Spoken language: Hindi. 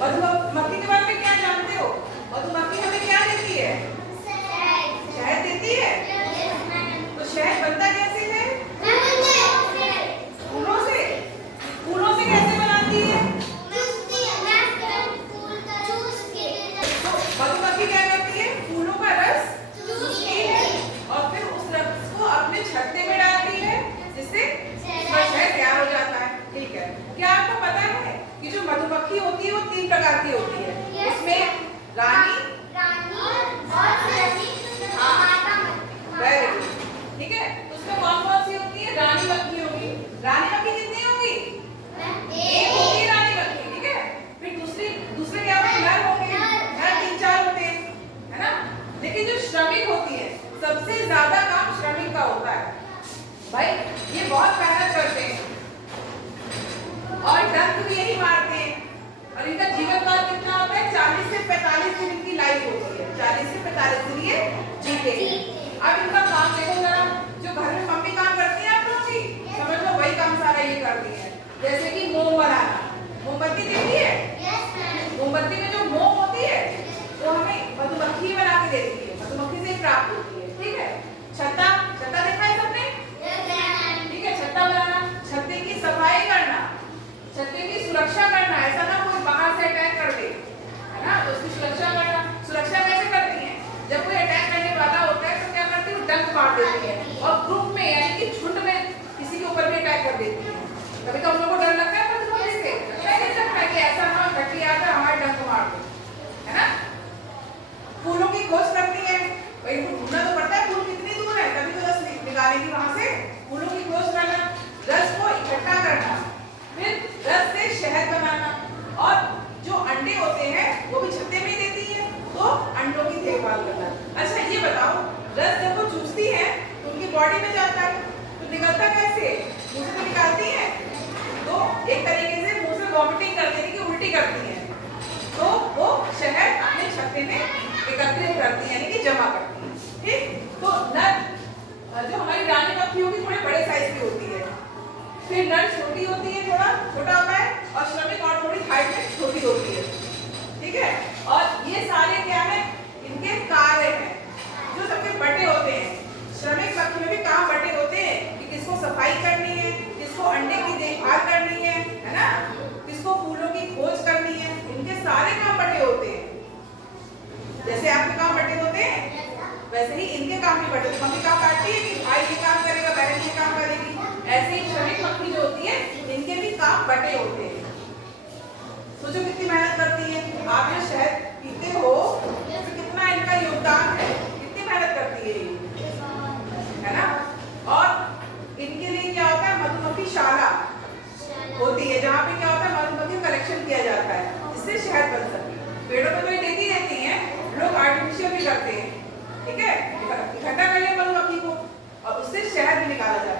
मधुमक्खी के बारे में क्या जानते हो? मधुमक्खी हमें क्या देती है? शहद देती है। तो शहद बनता कैसे है? फूलों से। फूलों से कैसे बनाती है? तो मधुमक्खी क्या करती है? फूलों का रस चूसती है और फिर उस रस को अपने छत्ते में डालती है, जिससे शहद तैयार हो जाता है। ठीक है, क्या आपको पता है कि जो मधुमक्खी होती है वो 3 प्रकार की होती है? उसमें रानी वेरी गुड। ठीक है, तो उसमें कौन कौन सी होती है? रानी मक्खी होगी। रानी मक्खी कितनी होगी? एक होगी रानी मक्खी। ठीक है, फिर दूसरे क्या होंगे? नर होंगे। नर 3-4 होते हैं, है ना। लेकिन जो श्रमिक होती है, सबसे ज्यादा काम श्रमिक का होता है भाई। ये बहुत मेहनत करते हैं और डंक भी यही मारते हैं और इनका जीवन काल कितना होता है? 40 से 45 दिन इनकी लाइफ होती है। 40 से 45 दिन ये जीते हैं। अब इनका काम देखो जरा। जो घर में मम्मी काम करती है आप लोग की, समझ लो वही काम सारा ये करती है। जैसे कि मोम बनाना, मोमबत्ती देती है। मोमबत्ती में जो मोम होती है वो हमें मधुमक्खी बना के देती है, मधुमक्खी से प्राप्त होती है। ठीक है, छत्ता देखा है सबने? ठीक है, छत्ता बनाना, छत्ते की सफाई करना, छत्ते की सुरक्षा करना, ऐसा ना कोई बाहर से अटैक कर दे, है ना। तो उसकी सुरक्षा करना। सुरक्षा कैसे करती है? जब कोई अटैक करने वाला होता है तो क्या करती है? डंक मार देती है और ग्रुप में यानी कि झुंड में किसी के ऊपर भी अटैक कर देती है। कभी तो हम लोग को डर लगता है मधुमक्खी से, नहीं लगता है कि ऐसा ना घटी आकर हमारे डंक मार दे, है ना। फूलों की खोज करती है, भाई ढूंढना तो पड़ता है फूल कितनी दूर है, तभी तो रस निकालेगी वहां से। फूलों की खोज करना, रस को इकट्ठा करना, फिर रस से शहद बनाना और जो अंडे होते हैं वो भी छत्ते में देती है, तो अंडों की देखभाल करना। अच्छा ये बताओ, रस जब वो चूसती है तो उनकी बॉडी में जाता है, तो निकलता कैसे? मुंह से तो निकालती है, तो एक तरीके से मुंह से वॉमिटिंग करती है कि उल्टी करती है, तो वो शहद अपने छत्ते में एकत्रित करती है यानी कि जमा करती है। ठीक, तो नर जो हमारी रानी मक्खी होगी थोड़े बड़े साइज की होती है, फिर नर छोटी होती है, थोड़ा छोटा होता है, और श्रमिक और थोड़ी हाइट में छोटी होती है। ठीक है, और ये सारे क्या है? इनके कार्य हैं जो सबके बटे होते हैं। श्रमिक मक्खी में भी काम बटे होते हैं कि किसको सफाई करनी है, किसको अंडे की देखभाल करनी है ना, किसको फूलों की खोज करनी है। इनके सारे काम बटे होते हैं। जैसे आपके काम बटे होते हैं वैसे ही इनके काम भी बटे होते हैं। मम्मी काम काटती है कि भाई ये काम करेगा, बहन ये काम करेगी, ऐसे ही श्रमिक मक्खी जो होती है इनके भी काम बटे होते हैं। सोचो कितनी मेहनत करती है। आप जो शहद पीते हो तो कितना इनका योगदान है, कितनी मेहनत करती है ना। और इनके लिए क्या होता है? मधुमक्खी शाला होती है जहाँ पे क्या होता है? मधुमक्खी कलेक्शन किया जाता है जिससे शहद बन सके। पेड़ों पे तो ये देती हैं, लोग आर्टिफिशियल भी करते हैं। ठीक है, इकट्ठा कर लिया मधुमक्खी को और उससे शहद भी निकाला जाता है।